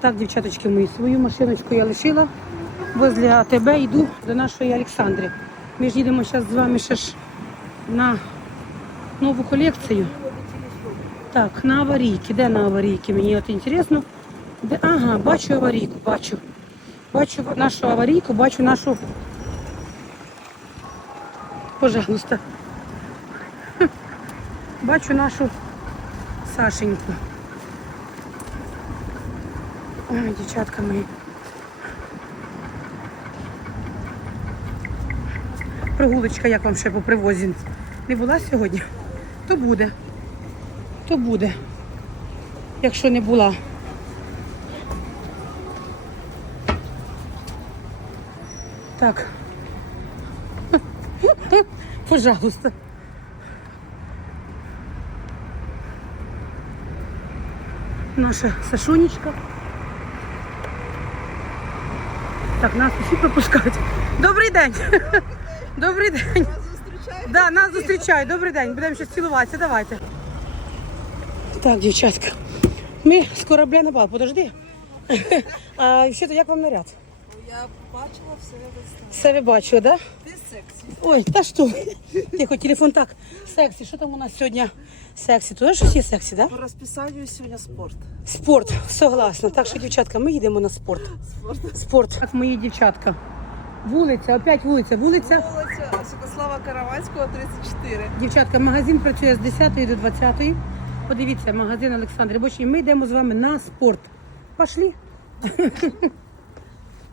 Так, дівчаточки мої, свою машиночку я лишила. Возле АТБ йду до нашої Олександри. Ми ж їдемо зараз з вами ще ж на нову колекцію. Так, на аварійки. Де на аварійки? Мені от інтересно. Де? Ага, бачу аварійку, бачу. Бачу нашу аварійку, бачу нашу. Пожалуйста. Бачу нашу Сашеньку. Ой, дівчатка мої. Прогулочка, як вам ще по привозі? Не була сьогодні? То буде. То буде. Якщо не була. Так. Пожалуйста. Наша Сашунечка. Так, нас усі пропускають. Добрий день. Добрий день. Да, нас зустрічають. Добрий день. Будемо ще цілуватися. Давайте. Так, дівчатка. Ми з корабля на бал. Подожди. А ще то як вам наряд? Я бачила все. Все ви бачили, так? Да? Ти сексі. Ой, та що? Тихо, телефон так. Сексі. Що там у нас сьогодні? Сексі. Туди щось є сексі, так? Да? По розписанню сьогодні спорт. Спорт, согласна. Так що, дівчатка, ми їдемо на спорт. Спорт. Спорт. Так, мої дівчатка. Вулиця, опять вулиця, вулиця. Вулиця Святослава Каравацького, 34. Дівчатка, магазин працює з 10 до 20. Подивіться, магазин Олександр Бочий. Ми йдемо з вами на спорт. Пошли.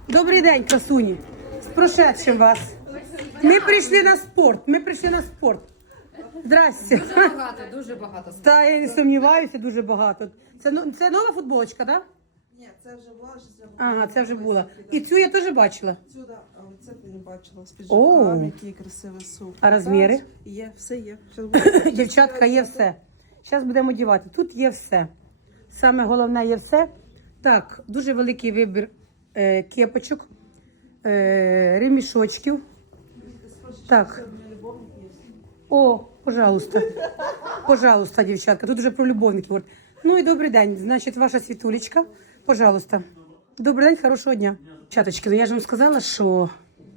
Добрий день, красуні. З прошедшим вас. Ми прийшли на спорт. Ми прийшли на спорт. Здрасте. Дуже багато, дуже багато. Та я не сумніваюся, дуже багато. Це, ну- це нова футболочка, так? Ні, це вже була, що це Ага, це вже була. І цю я теж бачила. Сюди, а це ти не бачила. З О. піджаками, який красивий суп. А розміри? Є, все є. Щас буде. Дівчатка, є все. Зараз будемо одягати. Тут є все. Саме головне є все. Так, дуже великий вибір е, кепочок, е, ремішочків. Так. О, пожалуйста. Пожалуйста, дівчатка. Тут вже про любовників. говорять. Ну і добрий день. Значить, ваша світулечка. Пожалуйста. Добрий день, хорошого дня. Чаточки, ну я ж вам сказала, що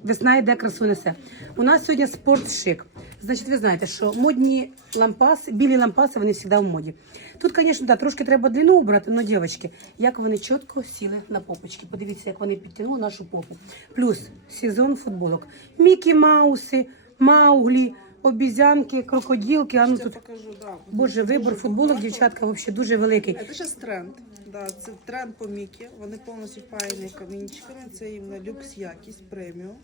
весна йде красу несе. У нас сьогодні спортшик. Значить, ви знаєте, що модні лампаси, білі лампаси, вони завжди в моді. Тут, звісно, да, трошки треба длину убрати, але, дівчатки, як вони чітко сіли на попочки. Подивіться, як вони підтягнули нашу попу. Плюс сезон футболок. Мікі Мауси, Мауглі, обізянки, крокоділки. А ну тут, покажу, да. боже, вибор футболок, дівчатка, взагалі дуже великий. Це ще тренд. Да, це тренд по Мікі. Вони повністю впаяні камінчиками. Це їм на люкс якість, преміум.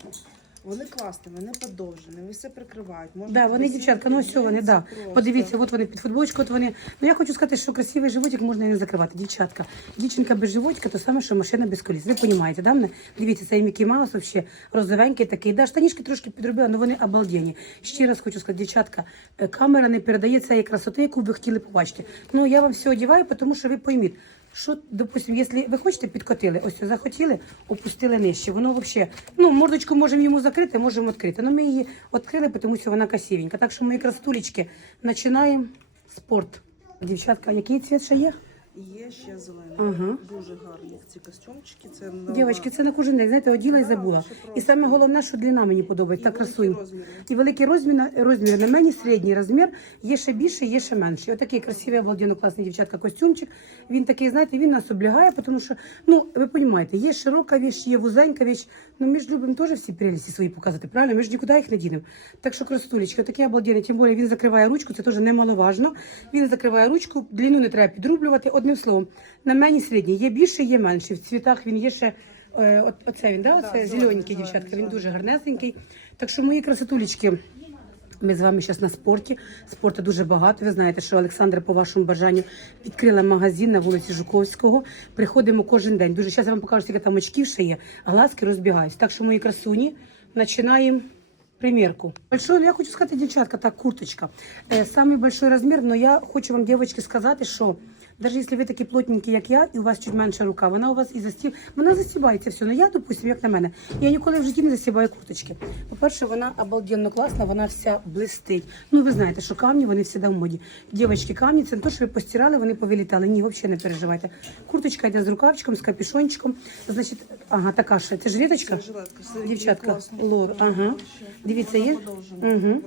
Вони класні, вони подовжені, вони все прикривають. Можна Да, вони дівчатка, ну все вони, да. просто. Подивіться, от вони під футболочку, от вони. Ну я хочу сказати, що красивий животик можна і не закривати. Дівчатка, дівчинка без животика, то саме, що машина без коліс. Ви розумієте, да? мене? Дивіться, цей Мікі Маус вообще розовенький такий. Да, штанішки трошки підробила, але вони обалденні. Ще раз хочу сказати, дівчатка, е, камера не передає цієї красоти, яку ви хотіли побачити. Ну я вам все одягаю, тому що ви пойміть. Що, допустим, якщо ви хочете підкотили, ось захотіли, опустили нижче. Воно взагалі, ну, мордочку можемо йому закрити, можемо відкрити. Ну, ми її відкрили, тому що вона красивенька. Так що, мої красотулечки, починаємо спорт. Дівчатка, який цвіт ще є? Є ще зелені. Ага. Дуже гарні ці костюмчики. Це нова- Дівчатки, це на кожен день, знаєте, оділа і забула. І саме головне, що длина мені подобається, так красуємо. розміри. І великі розміри, розміри. На мені середній розмір, є ще більше, є ще менший. Отакий красивий, обалденно класний дівчатка костюмчик. Він такий, знаєте, він нас облягає, тому що, ну, ви розумієте, є широка віч, є вузенька віч. Ну, ми ж любимо теж всі прелісті свої показати, правильно? Ми ж нікуди їх не дінемо. Так що красотулечки, отакий обалденний, тим більше він закриває ручку, це теж немаловажно. Він закриває ручку, длину не треба підрублювати. Одним словом, на мені середній. Є більше, є менше. В цвітах він є ще. е, Оце він, да? Оце зелененький, дівчатка. Він дуже гарнесенький. Так що мої красотулечки. Ми з вами зараз на спорті. Спорту дуже багато. Ви знаєте, що Олександра, по вашому бажанню, відкрила магазин на вулиці Жуковського. Приходимо кожен день. Дуже зараз я вам покажу, скільки там очків ще є, а глазки розбігаються. Так що, мої красуні, починаємо примірку. Большой, я хочу сказати, дівчатка, так, курточка. Е, самий большой розмір, але я хочу вам, дівчатки, сказати, що Навіть якщо ви такі плотненькі, як я, і у вас чуть менша рука, вона у вас і застіб, вона застібається все. Ну я, допустим, як на мене, я ніколи в житті не застібаю курточки. По-перше, вона обалденно класна, вона вся блистить. Ну, ви знаєте, що камні, вони завжди в моді. Дівчатки, камні, це не то, що ви постирали, вони повилітали. Ні, взагалі не переживайте. Курточка йде з рукавчиком, з капюшончиком. Значить, ага, така ще. Це жилеточка? Дівчатка, лор, ага. Дивіться, є? Угу.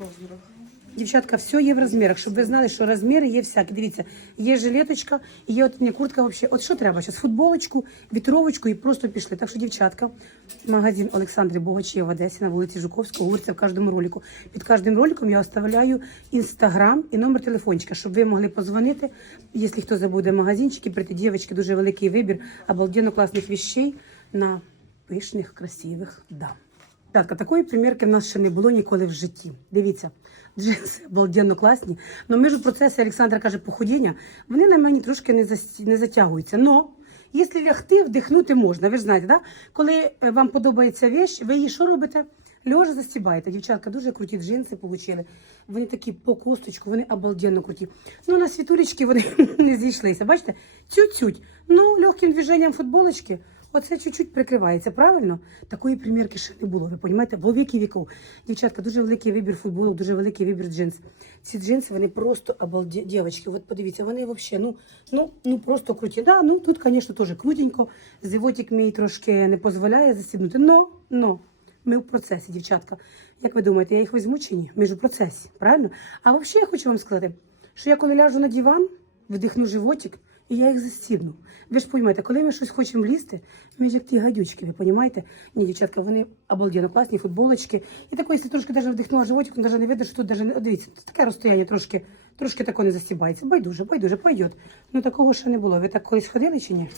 Дівчатка, все є в розмірах, щоб ви знали, що розміри є всякі. Дивіться, є жилеточка, є от мені куртка взагалі. От що треба? Зараз футболочку, вітровочку і просто пішли. Так що, дівчатка, магазин Олександри Богачєва в Одесі на вулиці Жуковського говориться в кожному ролику. Під кожним роликом я оставляю інстаграм і номер телефончика, щоб ви могли позвонити, якщо хто забуде магазинчики, прийти дівчатки, дуже великий вибір обалденно класних вещей на пишних, красивих дам. Татка, такої примірки в нас ще не було ніколи в житті. Дивіться, джинси обалденно класні. Но між процесі Олександра каже, похудіння, вони на мені трошки не, не затягуються. Но якщо лягти, вдихнути можна. Ви ж знаєте, да? коли е, вам подобається вещь, ви її що робите? Льожа застібаєте. Дівчатка дуже круті джинси получили. Вони такі по косточку, вони обалденно круті. Ну, на світулечки вони не зійшлися. Бачите? Цють-цють. Ну, легким движенням футболочки. Оце чуть-чуть прикривається, правильно? Такої примірки ще не було. Ви розумієте? Во віки віков. Дівчатка, дуже великий вибір футболок, дуже великий вибір джинс. Ці джинси, вони просто обалді... Дівчатки, от подивіться, вони взагалі, ну, ну, ну просто круті. Да, ну тут, звісно, теж крутенько. Зивотик мій трошки не дозволяє засібнути. Но, но, ми в процесі, дівчатка. Як ви думаєте, я їх візьму чи ні? Ми ж у процесі, правильно? А взагалі я хочу вам сказати, що я коли ляжу на диван, вдихну животик, і я їх застібну. Ви ж розумієте, коли ми щось хочемо влізти, ми ж як ті гадючки, ви розумієте? Ні, дівчатка, вони обалденно класні, футболочки. І тако, якщо трошки навіть вдихнула животик, навіть не видно, що тут навіть не... Дивіться, тут таке розстояння трошки, трошки тако не застібається. Байдуже, байдуже, пойдет. Ну такого ще не було. Ви так колись ходили чи ні?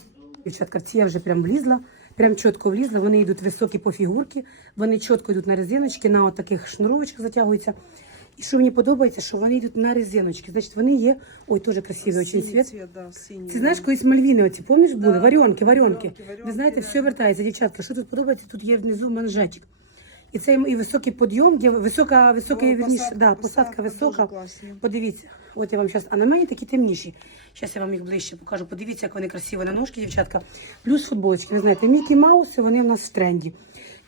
Дівчатка, ці я вже прям влізла, прям чітко влізла. Вони йдуть високі по фігурки, вони чітко йдуть на резиночки, на от таких шнуровочках затягуються. І що мені подобається, що вони йдуть на резиночки. Значить, вони є. Ой, дуже красивий очень Синій цвіт. цвіт, да, синій. Ти знаєш, колись мальвіни оці, помніш, були? Да, варіонки, варіонки. варіонки, Ви знаєте, да. все вертається, дівчатка. Що тут подобається? Тут є внизу манжетик. І це і високий підйом, є висока, високий, О, вірніше, посадка, да, посадка посадка дуже висока. класні. Подивіться, от я вам зараз, а на мені такі темніші. Зараз я вам їх ближче покажу. Подивіться, як вони красиво на ножки, дівчатка. Плюс футболочки. Ви знаєте, Мікі Мауси, вони в нас в тренді.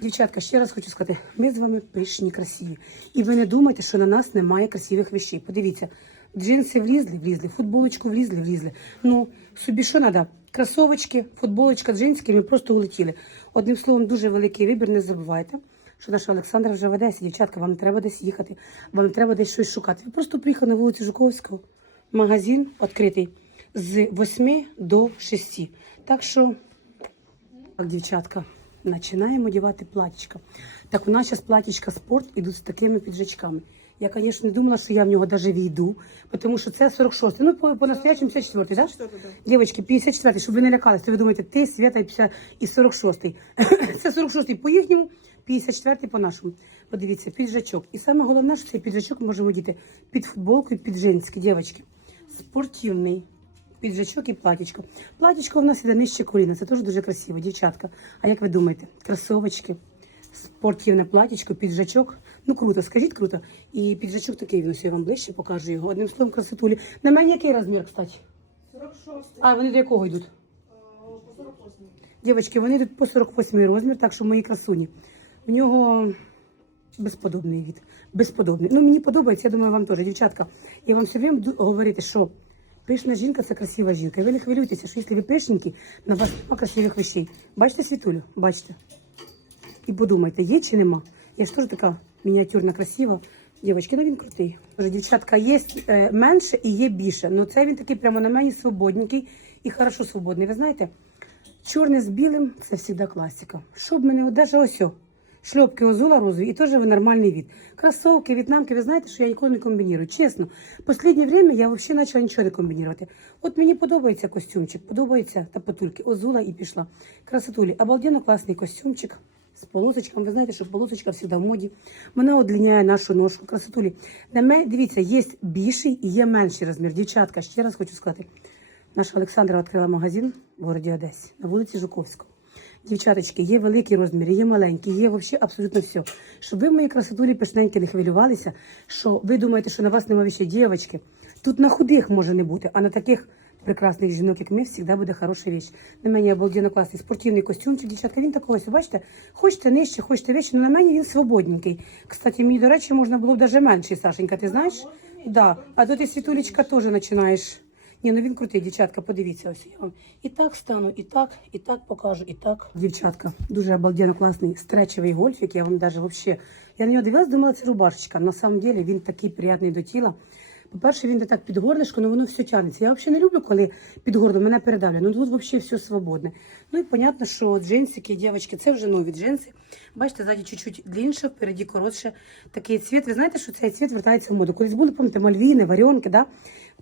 Дівчатка, ще раз хочу сказати, ми з вами пишні, красиві. І ви не думайте, що на нас немає красивих вещей. Подивіться, джинси влізли, влізли, футболочку влізли, влізли. Ну, собі що треба? Кросовочки, футболочка, джинські, ми просто улетіли. Одним словом, дуже великий вибір, не забувайте. Що наша Олександра вже в Одесі, дівчатка, вам треба десь їхати, вам треба десь щось шукати. Ви просто приїхали на вулицю Жуковського, магазин відкритий з 8 до 6. Так що так, дівчатка, починаємо одягати платічка. Так, у нас зараз платічка спорт ідуть з такими піджачками. Я, звісно, не думала, що я в нього навіть війду, тому що це 46-й. Ну, по, по настоящему 54-й, так? Туди? Дівчатки, 54-й, щоб ви не лякалися, то ви думаєте, ти, Свята і 50 і 46-й. Це 46-й по їхньому, 54-й по нашому. Подивіться, піджачок. І саме головне, що цей піджачок можемо діти під футболку і під женські, дівчатки. Спортивний. Піджачок і платічко. Платічко у нас іде нижче коліна. Це теж дуже красиво, дівчатка. А як ви думаєте, кросовочки, спортивне платічко, піджачок. Ну круто, скажіть круто. І піджачок такий, він я вам ближче покажу його. Одним словом, красотулі. На мене який розмір, кстати? 46 А вони до якого йдуть? по 48. Дівчатки, вони йдуть по 48 розмір, так що мої красуні. У нього безподобний від. Безподобний. Ну, мені подобається, я думаю, вам теж. Дівчатка, я вам все время буду говорити, що пишна жінка це красива жінка. І ви не хвилюйтеся, що якщо ви пишненькі, на вас немає красивих вещей. Бачите світулю? Бачите? І подумайте, є чи нема. Я ж теж така мініатюрна, красива. Дівчатки, ну він крутий. Тож, дівчатка, є е, менше і є більше. Ну це він такий прямо на мені свободненький і хорошо свободний. Ви знаєте, чорне з білим це завжди класика. Щоб мене одежа ось. Шльопки озула розові і теж нормальний від. Кросовки, в'єтнамки, ви знаєте, що я ніколи не комбіную. Чесно, останнє время я взагалі почала нічого не комбінувати. От мені подобається костюмчик, подобається тапотульки, озула і пішла. Красотулі, обалденно класний костюмчик. З полосочками, ви знаєте, що полосочка завжди в моді. Вона одліняє нашу ножку. Красотулі. На мене, дивіться, є більший і є менший розмір. Дівчатка, ще раз хочу сказати. Наша Олександра відкрила магазин в городі Одесі на вулиці Жуковського. Дівчаточки, є великі розміри, є маленькі, є взагалі абсолютно все. Щоб ви, мої красотулі пишненькі, не хвилювалися, що ви думаєте, що на вас немає ще дівчатки. Тут на худих може не бути, а на таких прекрасних жінок, як ми, завжди буде хороша річ. На мені обалденно класний спортивний костюмчик, дівчатка, він такого, бачите, хочете нижче, хочете вище, але на мені він свободненький. Кстати, мені, до речі, можна було б навіть менший, Сашенька, ти знаєш? Да. А то ти світулечка теж починаєш. Ні, ну він крутий, дівчатка, подивіться ось я вам. І так стану, і так, і так покажу, і так. Дівчатка, дуже обалденно класний стречовий гольфік. Я вам даже вообще. Я на нього дивилась, думала, це рубашечка. На самом деле він такий приятний до тіла. По-перше, він де так під горлишко, але воно все тягнеться. Я взагалі не люблю, коли під горло мене передавлює. Ну тут взагалі все свободне. Ну і понятно, що джинсики, дівчатки, це вже нові джинси. Бачите, ззаді чуть-чуть длинше, впереді коротше. Такий цвіт. Ви знаєте, що цей цвіт вертається в моду. Колись були, пам'ятаєте, мальвіни, варіонки, да?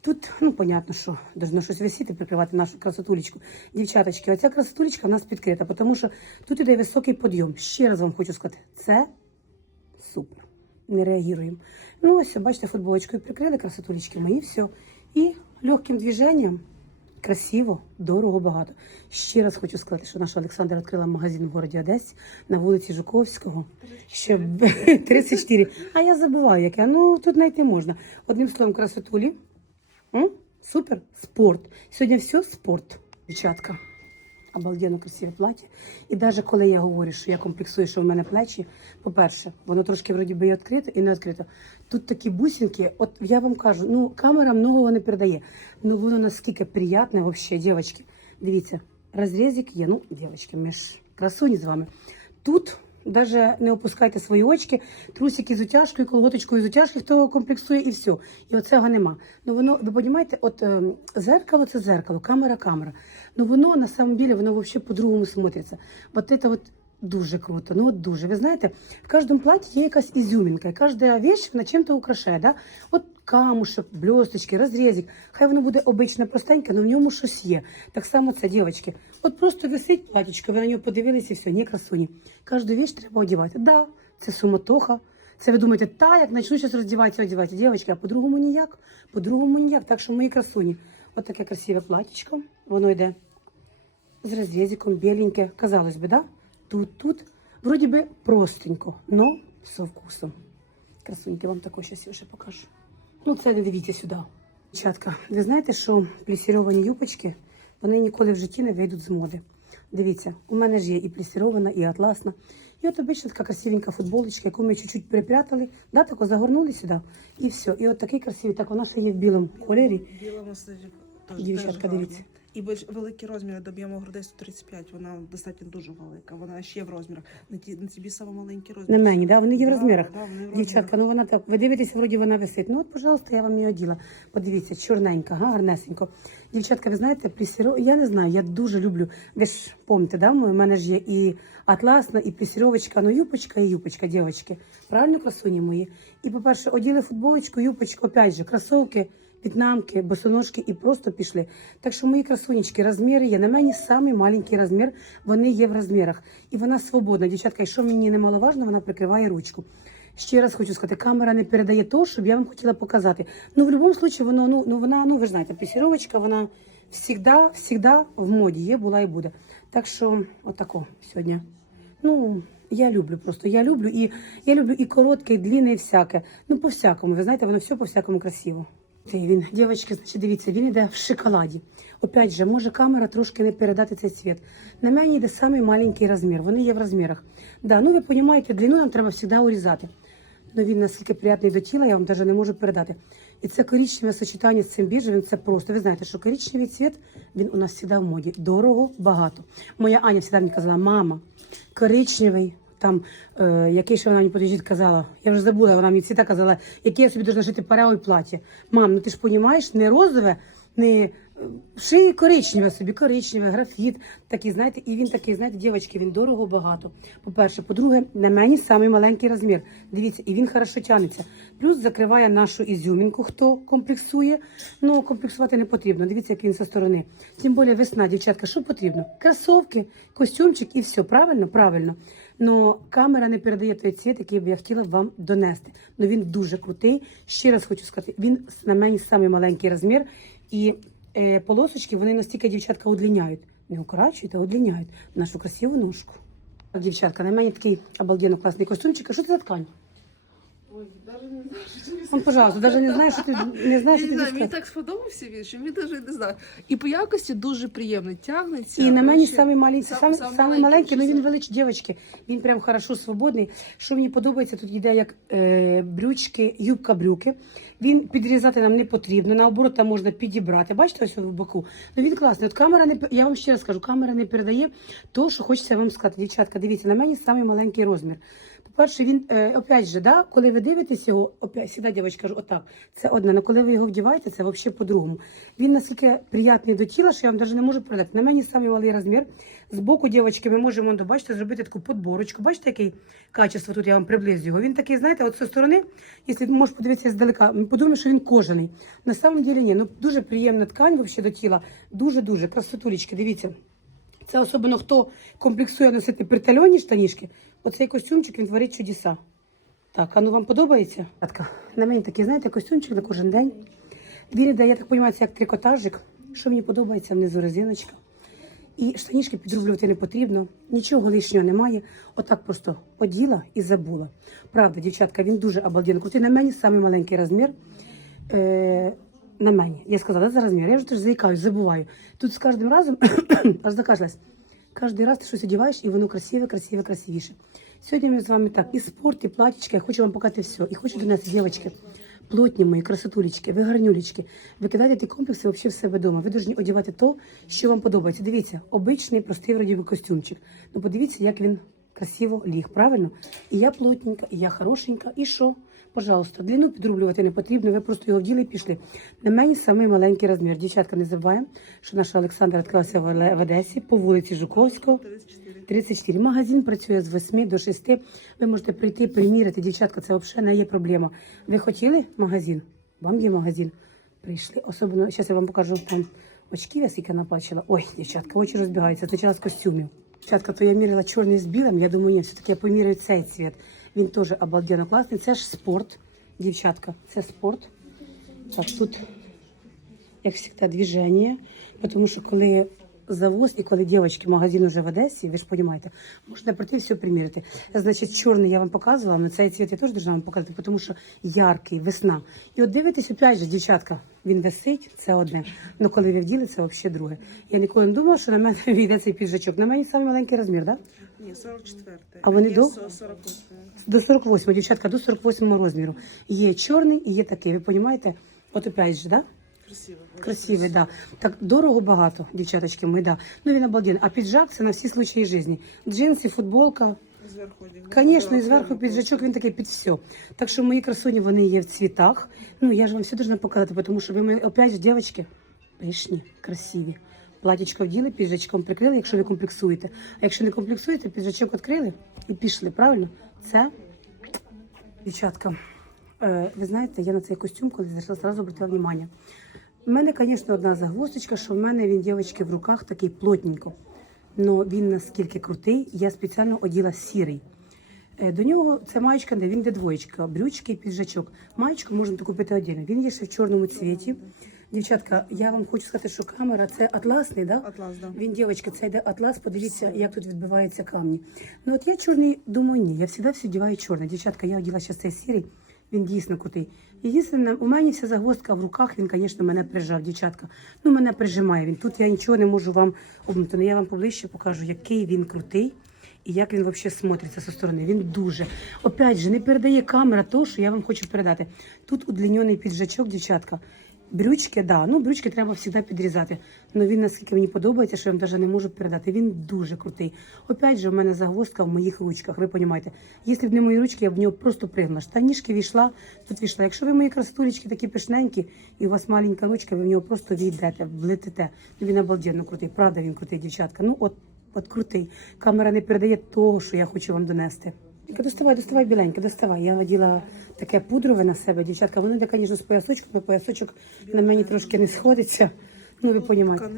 Тут, ну, понятно, що должно щось висіти, прикривати нашу красотулечку. Дівчаточки, оця красотулечка в нас підкрита, тому що тут іде високий підйом. Ще раз вам хочу сказати, це супер. Не реагуємо. Ну, ось, бачите, футболочкою прикрили красотулечки мої, все. І легким движенням красиво, дорого, багато. Ще раз хочу сказати, що наша Олександра відкрила магазин в городі Одесі на вулиці Жуковського. Ще б- 34. А я забуваю, яке. Ну, тут знайти можна. Одним словом, красотулі. М? Супер. Спорт. Сьогодні все спорт, дівчатка. Обалденно красиве плаття. І навіть коли я говорю, що я комплексую, що в мене плечі, по-перше, воно трошки вроді би і відкрито, і не відкрито. Тут такі бусинки, от я вам кажу, ну камера многого не передає. Ну воно наскільки приємне, взагалі, дівчатки. Дивіться, розрізик є. Ну, дівчатки, ми ж красуні з вами. Тут Даже не опускайте свої очки, трусики з утяжкою, колготочкою з утяжки, хто комплексує, і все. І оцього нема. Ну воно, ви розумієте, от е, зеркало це зеркало, камера, камера. Ну воно на самом деле, воно взагалі по-другому смотриться. Вот это вот дуже круто. Ну от дуже. Ви знаєте, в кожному платі є якась ізюмінка, і кожна вещь вона чим-то украшає. Да? От камушок, блісточки, розрізик. Хай воно буде обичне простеньке, але в ньому щось є. Так само це, дівчатки. От просто висить платічко, ви на нього подивилися і все, ні красуні. Кожну вещь треба одягати. Да, це суматоха. Це ви думаєте, та, як почну зараз роздіватися, одягати. Дівчатки, а по-другому ніяк. По-другому ніяк. Так що мої красуні. От таке красиве платічко. Воно йде з розрізиком, біленьке. Казалось би, да? Тут, тут. Вроді би простенько, но со вкусом. Красуньки, вам також щось ще покажу. Ну, це не дивіться сюди. Дівчатка, ви знаєте, що плісіровані юпочки, вони ніколи в житті не вийдуть з моди. Дивіться, у мене ж є і плісірована, і атласна. І от обична така красивенька футболочка, яку ми чуть-чуть припрятали, да, тако загорнули сюди, і все. І от такий красивий, так вона ще є в білому кольорі. Білому стилі теж Дівчатка, дивіться. І більш великі розміри до об'єму грудей 135, вона достатньо дуже велика. Вона ще в розмірах. На ті на тобі саме маленькі На розміри. мені, да? вони є в Да, розмірах. да, вони в Дівчатка, ну вона так, ви дивитеся, вроді вона висить. Ну от, пожалуйста, я вам її оділа. Подивіться, чорненька, га, гарнесенько. Дівчатка, ви знаєте, плісіро... я не знаю, я дуже люблю. Ви ж помните, да? У мене ж є і атласна, і плісіровочка, ну юпочка і юпочка, дівчатки. Правильно, красуні мої? І, по-перше, оділи футболочку, юпочку, опять же, кросовки, в'єтнамки, босоножки і просто пішли. Так що мої красунечки, розміри є. На мені самий маленький розмір, вони є в розмірах. І вона свободна, дівчатка. І що мені немаловажно, вона прикриває ручку. Ще раз хочу сказати, камера не передає то, щоб я вам хотіла показати. Ну, в будь-якому випадку, воно, ну, ну, вона, ну, ви знаєте, пісіровочка, вона завжди, завжди в моді є, була і буде. Так що, отако сьогодні. Ну, я люблю просто, я люблю і я люблю і коротке, і длинне, і всяке. Ну, по всякому, ви знаєте, воно все по всякому красиво. Це він, дівчатки, значить, дивіться, він іде в шоколаді. Опять же, може камера трошки не передати цей цвіт. На мене йде самий розмір, вони є в розмірах. Да, ну ви розумієте, длину нам треба завжди урізати. Ну він настільки приятний до тіла, я вам навіть не можу передати. І це коричневе сочетання з цим біжевим, це просто. Ви знаєте, що коричневий цвіт, він у нас завжди в моді. Дорого, багато. Моя Аня завжди мені казала, мама, коричневий, там, е, який ще вона мені подождіть казала, я вже забула, вона мені всі казала, яке я собі должна шити парео і плаття. Мам, ну ти ж розумієш, не розове, не е, шиї коричневе собі, коричневе, графіт, такий, знаєте, і він такий, знаєте, дівчатки, він дорого багато. По-перше, по-друге, на мені самий маленький розмір. Дивіться, і він хорошо тянеться. Плюс закриває нашу ізюмінку, хто комплексує. Ну, комплексувати не потрібно. Дивіться, як він зі сторони. Тим більше весна, дівчатка, що потрібно? Кросовки, костюмчик і все. Правильно? Правильно. Но камера не передає той цвіт, який б я хотіла вам донести. Ну він дуже крутий. Ще раз хочу сказати, він на мені самий маленький розмір. І е, полосочки вони настільки дівчатка удлиняють. Не укорачують, а удлиняють нашу красиву ножку. Дівчатка, на мені такий обалденно класний костюмчик. А що це за ткань? Ой, навіть не знаю, що тобі Он, пожалуйста, навіть не знаєш, що ти не знаєш, що не тобі знаю, мені сказати. так сподобався він, що він навіть не знаю. І по якості дуже приємно тягнеться. І на мені вообще. самий маленький, Сам- самий, самий самий маленький, ну він велич, дівчатки. Він прям хорошо свободний. Що мені подобається, тут йде як е, брючки, юбка-брюки. Він підрізати нам не потрібно, наоборот, там можна підібрати. Бачите, ось в боку. Ну він класний. От камера не я вам ще раз кажу, камера не передає то, що хочеться вам сказати. Дівчатка, дивіться, на мені самий маленький розмір. По-перше, він, е, опять же, да, коли ви дивитесь його, опять, сюди, дівчатка, кажу, отак, це одне, але коли ви його вдіваєте, це взагалі по-другому. Він настільки приятний до тіла, що я вам навіть не можу передати. На мені самий малий розмір. Збоку, дівчатки, ми можемо, ну, бачите, зробити таку подборочку. Бачите, який качество тут я вам приблизю його. Він такий, знаєте, от зі сторони, якщо можеш подивитися здалека, ми подумаємо, що він кожаний. На самом деле ні, ну дуже приємна ткань вообще до тіла. Дуже-дуже красотулечки, дивіться. Це особливо хто комплексує носити притальонні штанішки. Оцей костюмчик він творить чудеса. Так, а ну вам подобається? На мені такий, знаєте, костюмчик на кожен день. Він іде, я так розумію, це як трикотажик. Що мені подобається, внизу резиночка. І штанішки підрублювати не потрібно, нічого лишнього немає. Отак просто оділа і забула. Правда, дівчатка, він дуже обалденно крутий. На мені самий маленький розмір. Е, на мені. Я сказала, за розмір. Я вже теж заїкаюсь, забуваю. Тут з кожним разом аж закашлялась. Кожен раз ти щось одягаєш, і воно красиве, красиве, красивіше. Сьогодні ми з вами так, і спорт, і платічка. Я хочу вам показати все. І хочу донести, дівчатки, плотні мої, красотулечки, ви гарнюлечки. Ви кидаєте ті комплекси взагалі в себе вдома. Ви повинні одягати то, що вам подобається. Дивіться, обичний, простий вроді костюмчик. Ну подивіться, як він красиво ліг, правильно? І я плотненька, і я хорошенька, і що? Пожалуйста, длину підрублювати не потрібно, ви просто його вділи і пішли. На мені самий маленький розмір. Дівчатка, не забуваємо, що наша Олександра відкрилася в Одесі по вулиці Жуковського. 34. 34. Магазин працює з 8 до 6. Ви можете прийти, приміряти. Дівчатка, це взагалі не є проблема. Ви хотіли магазин? Вам є магазин. Прийшли. Особливо, зараз я вам покажу там очки, я скільки напачила. Ой, дівчатка, очі розбігаються. Спочатку з костюмів. Дівчатка, то я міряла чорний з білим. Я думаю, ні, все-таки я поміряю цей цвіт. Він теж обалденно класний. Це ж спорт, дівчатка. Це спорт. Так, тут як завжди, движення, тому що коли завоз і коли дівчатки магазин уже в Одесі, ви ж розумієте, можна прийти і все приміряти. Значить, чорний я вам показувала, але цей цвіт я теж должна вам показати, тому що яркий, весна. І от дивитесь, опять же, дівчатка, він висить, це одне. Ну коли ви вділи, це взагалі друге. Я ніколи не думала, що на мене війде цей піджачок. На мене самий маленький розмір, так? Да? Ні, 44. А вони до? 48. До 48, дівчатка, до 48 розміру. Є чорний і є такий, ви розумієте? От опять же, так? Да? Красиво. дуже Красивий, да. Так дорого багато, дівчаточки, ми, да. Ну він обалденний. А піджак це на всі случаї житті. Джинси, футболка. Зверху. Звісно, і зверху піджачок він такий під все. Так що мої красуні вони є в цвітах. Ну я ж вам все должна показати, тому що ви мої, опять дівчатки, пишні, красиві. Платічко вділи, піджачком прикрили, якщо ви комплексуєте. А якщо не комплексуєте, піджачок відкрили і пішли. Правильно? Це дівчатка. Е, ви знаєте, я на цей костюм, коли зайшла, зразу обратила увагу. У мене, звісно, одна загвоздочка, що в мене він, дівчатки, в руках такий плотненько. Но він наскільки крутий, я спеціально оділа сірий. Е, До нього це маєчка, де він де двоєчка, брючки і піджачок. Маєчку можна купити окремо. Він є ще в чорному цвіті. Дівчатка, я вам хочу сказати, що камера це атласний, да? Атлас, да. Він, дівчатка, це йде атлас, подивіться, як тут відбиваються камні. Ну от я чорний, думаю, ні, я завжди все вдіваю чорний. Дівчатка, я оділа зараз цей сірий, він дійсно крутий. Єдине, у мене вся загвоздка в руках, він, звісно, мене прижав, дівчатка. Ну, мене прижимає він. Тут я нічого не можу вам обмити. Ну, я вам поближче покажу, який він крутий. І як він взагалі смотриться зі сторони. Він дуже. Опять же, не передає камера того, що я вам хочу передати. Тут удлінений піджачок, дівчатка. Брючки, да, ну брючки треба завжди підрізати. але він наскільки мені подобається, що я вам навіть не можу передати. Він дуже крутий. Опять же, у мене загвоздка в моїх ручках. Ви розумієте, якщо б не мої ручки, я б в нього просто пригнула. Штанішки війшла, тут війшла. Якщо ви мої красотулечки такі пишненькі, і у вас маленька ручка, ви в нього просто війдете, влетите. Ну він обалденно крутий. Правда, він крутий, дівчатка. Ну от, от крутий. Камера не передає того, що я хочу вам донести. Тільки Доставай, доставай біленьке, доставай. Я наділа таке пудрове на себе, дівчатка. Воно йде, звісно, з поясочком, поясочок на мені трошки не сходиться. Ну, ви розумієте.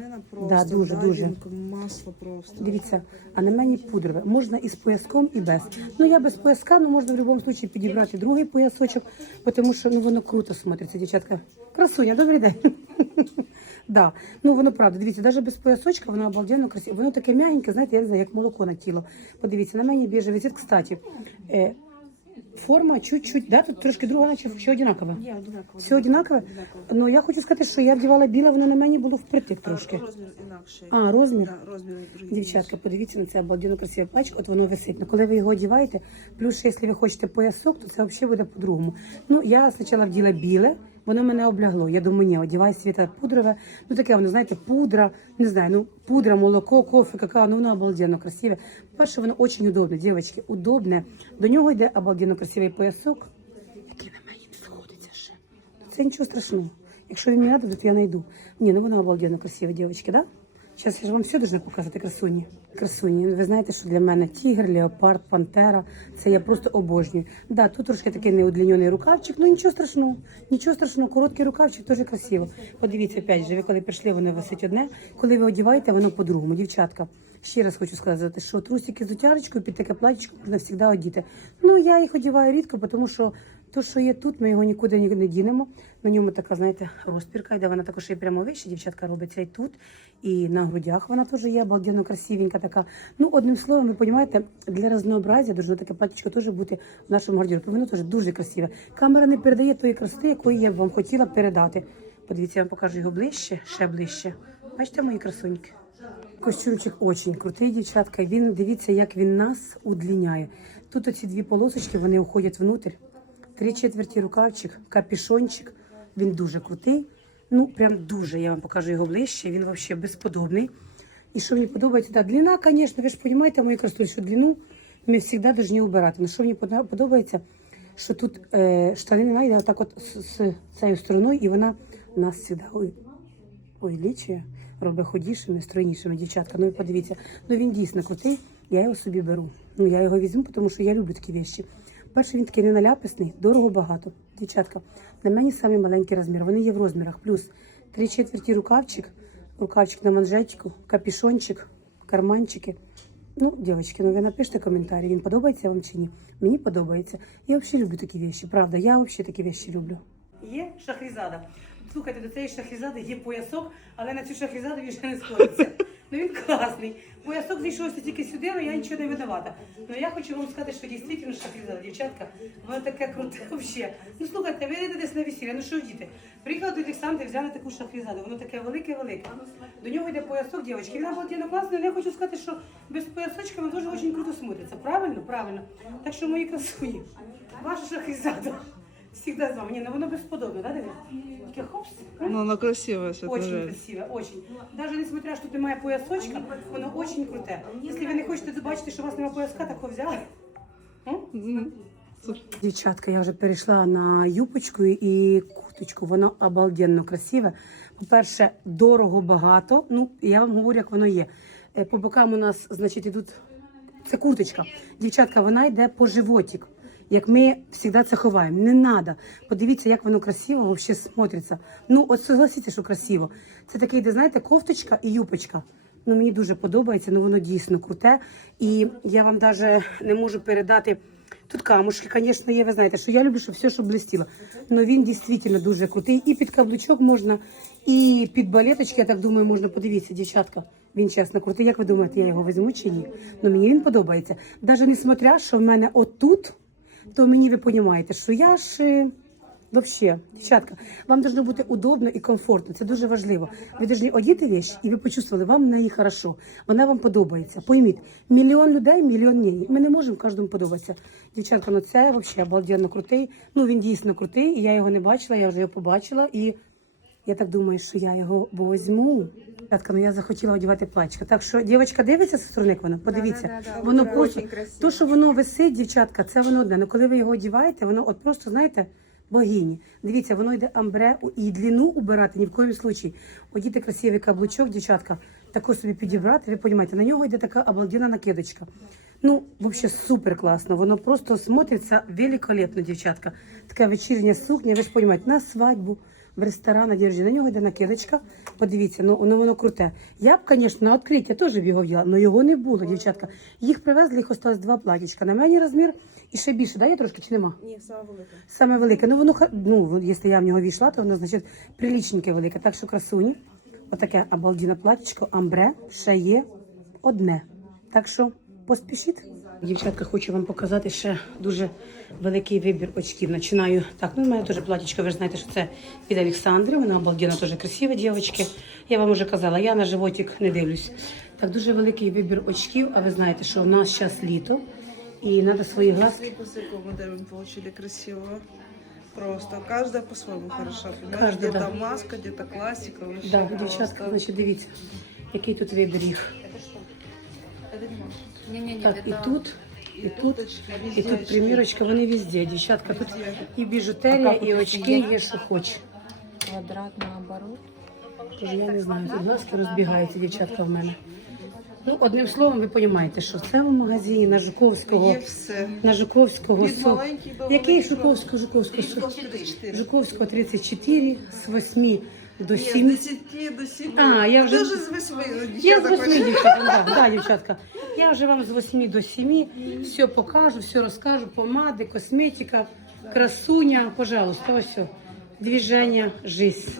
Да, дуже, дуже. масло просто. Дивіться, а на мені пудрове. Можна і з пояском, і без. Ну я без пояска, ну можна в будь-якому випадку підібрати другий поясочок, тому що ну воно круто смотриться, дівчатка. Красуня, добрий день. Да, ну воно правда. Дивіться, навіть без поясочка воно обалденно красиво. Воно таке м'ягеньке, знаєте, я не знаю, як молоко на тіло. Подивіться, на мені біжевий цвіт. Кстати, е, форма чуть-чуть, да? Тут трошки друга, наче ще одинакова. Ні, однаково. Все одинакове? Ну я хочу сказати, що я вдівала біле, воно на мені було впритик трошки. Розмір інакший. А, розмір? Да, розмір другий. Дівчатка, подивіться на це обалденно красиве пачка, от воно висить. Ну, коли ви його одіваєте, плюс ще, якщо ви хочете поясок, то це взагалі буде по-другому. Ну, я спочатку вділа біле, воно мене облягло. Я думаю, ні, одівай світа пудрове. Ну таке воно, знаєте, пудра, не знаю, ну пудра, молоко, кофе, какао, ну воно обалденно красиве. Перше, воно дуже удобне, дівчатки, удобне. До нього йде обалденно красивий поясок, який на мені не сходиться ще. Це нічого страшного. Якщо він мені треба, то я знайду. Ні, ну вона обалденно красива, дівчатки, да? Зараз я ж вам все должна показати красуні. Красуні. Ви знаєте, що для мене тігр, леопард, пантера. Це я просто обожнюю. Да, тут трошки такий неудлінений рукавчик, ну нічого страшного. Нічого страшного, короткий рукавчик теж красиво. Подивіться, опять же, ви коли прийшли, воно висить одне. Коли ви одіваєте, воно по-другому. Дівчатка, ще раз хочу сказати, що трусики з утярочкою під таке платічко можна завжди одіти. Ну, я їх одіваю рідко, тому що то, що є тут, ми його нікуди не дінемо. На ньому така, знаєте, розпірка йде, вона також і прямо вище, дівчатка робиться і тут, і на грудях вона теж є обалденно красивенька така. Ну, одним словом, ви розумієте, для разнообразя должно таке платічко теж бути в нашому гардеробі. Воно теж дуже красиве. Камера не передає тої красоти, якої я б вам хотіла передати. Подивіться, я вам покажу його ближче, ще ближче. Бачите, мої красуньки? Костюмчик очень крутий, дівчатка. Він дивіться, як він нас удліняє. Тут оці дві полосочки, вони уходять внутрь. Три четверті рукавчик, капішончик. Він дуже крутий. Ну, прям дуже. Я вам покажу його ближче. Він взагалі безподобний. І що мені подобається, да, длина, звісно, ви ж розумієте, мої красуні, що длину ми завжди повинні убирати. Ну, що мені подобається, що тут е, штанина йде отак от з, з цією стороною, і вона нас завжди ой, лічує, робить ходішими, стройнішими, дівчатка. Ну і подивіться, ну він дійсно крутий, я його собі беру. Ну я його візьму, тому що я люблю такі вещі. Перше, він такий не наляписний, дорого багато. Дівчатка, на мені самий маленький розмір. Вони є в розмірах. Плюс три четверті рукавчик, рукавчик на манжетику, капішончик, карманчики. Ну, дівчатки, ну ви напишіть коментарі, він подобається вам чи ні. Мені подобається. Я взагалі люблю такі вещі, правда, я взагалі такі вещі люблю. Є шахрізада. Слухайте, до цієї шахрізади є поясок, але на цю шахрізаду він ще не сходиться. Ну він класний. Поясок зійшовся тільки сюди, але я нічого не видавата. Ну я хочу вам сказати, що дійсно шахрізада, дівчатка, воно таке круте взагалі. Ну слухайте, ви йдете десь на весілля, ну що діти? Приїхали до Олександри, взяли таку шахрізаду, воно таке велике-велике. До нього йде поясок, дівчатки. Він обалденно класний, але я хочу сказати, що без поясочка він дуже дуже круто смотриться. Правильно? Правильно. Так що мої красуні, ваша шахрізада. Всегда з вами. Ні, ну воно безподобне, да, диви? Таке хопс. Ну, воно красиве, Очень світло красиве, очень. Даже несмотря, що тут немає поясочка, воно очень круте. Якщо ви не хочете побачити, що у вас немає пояска, так його взяли. Дівчатка, я вже перейшла на юпочку і курточку. Воно обалденно красиве. По-перше, дорого багато. Ну, я вам говорю, як воно є. Е, По бокам у нас, значить, ідуть. Це курточка. Дівчатка, вона йде по животик. Як ми завжди це ховаємо. Не треба. Подивіться, як воно красиво взагалі смотриться. Ну, от согласіться, що красиво. Це такий, де знаєте, кофточка і юпочка. Ну, мені дуже подобається, ну воно дійсно круте. І я вам навіть не можу передати. Тут камушки, звісно, є. Ви знаєте, що я люблю, щоб все, щоб блистіло. Але він дійсно дуже крутий. І під каблучок можна, і під балеточки, я так думаю, можна подивитися, дівчатка. Він чесно крутий. Як ви думаєте, я його візьму чи ні? Ну мені він подобається. Навіть несмотря, що в мене отут, то мені ви розумієте, що я ж. е, Вообще, дівчатка, вам должно бути удобно і комфортно. Це дуже важливо. Ви повинні одіти вещь, і ви почувствовали, вам в неї хорошо. Вона вам подобається. Пойміть, мільйон людей, мільйон ні. Ми не можемо кожному подобатися. Дівчатка, ну це взагалі обалденно крутий. Ну він дійсно крутий, і я його не бачила, я вже його побачила. І я так думаю, що я його возьму. Дівчатка, ну я захотіла одягати плачка. Так що дівчатка дивиться з сторони, воно, подивіться. Да-да-да, воно дуже просто то, що воно висить, дівчатка, це воно одне. Ну коли ви його одіваєте, воно от просто знаєте. Богині. Дивіться, воно йде амбре і длину убирати ні в коєму случаї. Одіти красивий каблучок, дівчатка, таку собі підібрати, ви розумієте, на нього йде така обалденна накидочка. Ну, взагалі супер класно. Воно просто смотриться великолепно, дівчатка. Така вечірня сукня, ви ж розумієте, на свадьбу, в ресторан, на На нього йде накидочка. Подивіться, ну, ну воно круте. Я б, звісно, на відкриття теж б його вділа, але його не було, дівчатка. Їх привезли, їх осталось два платічка. На мені розмір і ще більше, да, є трошки чи нема? Ні, саме велике. Саме велике. Ну воно ну, якщо я в нього війшла, то воно значить прилічненьке велике. Так що красуні. Отаке обалдіне платічко, амбре ще є одне. Так що поспішіть. Дівчатка, хочу вам показати ще дуже великий вибір очків. Починаю так. Ну, у мене теж платічко, ви ж знаєте, що це від Олександри. Вона обалденно теж красива дівчатки. Я вам вже казала, я на животик не дивлюсь. Так, дуже великий вибір очків, а ви знаєте, що у нас зараз літо і треба свої глазки. Посыпку, посыпку модель мы получили красивого. Просто каждая по-своему хороша. Понимаешь, Каждая, где-то да. маска, где-то классика. Вообще Да, просто. дівчатка, значить, дивіться, який тут вибір їх. Не-не-не, Так, і это... тут, і тут, і тут примірочка, вони везде. Дівчатка, тут і біжутерія, і очки є? що хоч. квадрат наоборот. Тож я не знаю, тут глазки розбігаються, дівчатка в мене. Ну, одним словом, ви розумієте, що це в магазині на Жуковського, Є все. на Жуковського, Від со- маленьких до який великих. Жуковського, Жуковського, Со- 34. Жуковського 34, з 8 до Ні, з 10 до 7. А, я вже- Дуже з 8. Я з восьми, дівчатка, да, да, дівчатка. Я вже вам з восьми до 7 все покажу, все розкажу. Помади, косметика, красуня, пожалуйста, ось все. Движення, жизнь.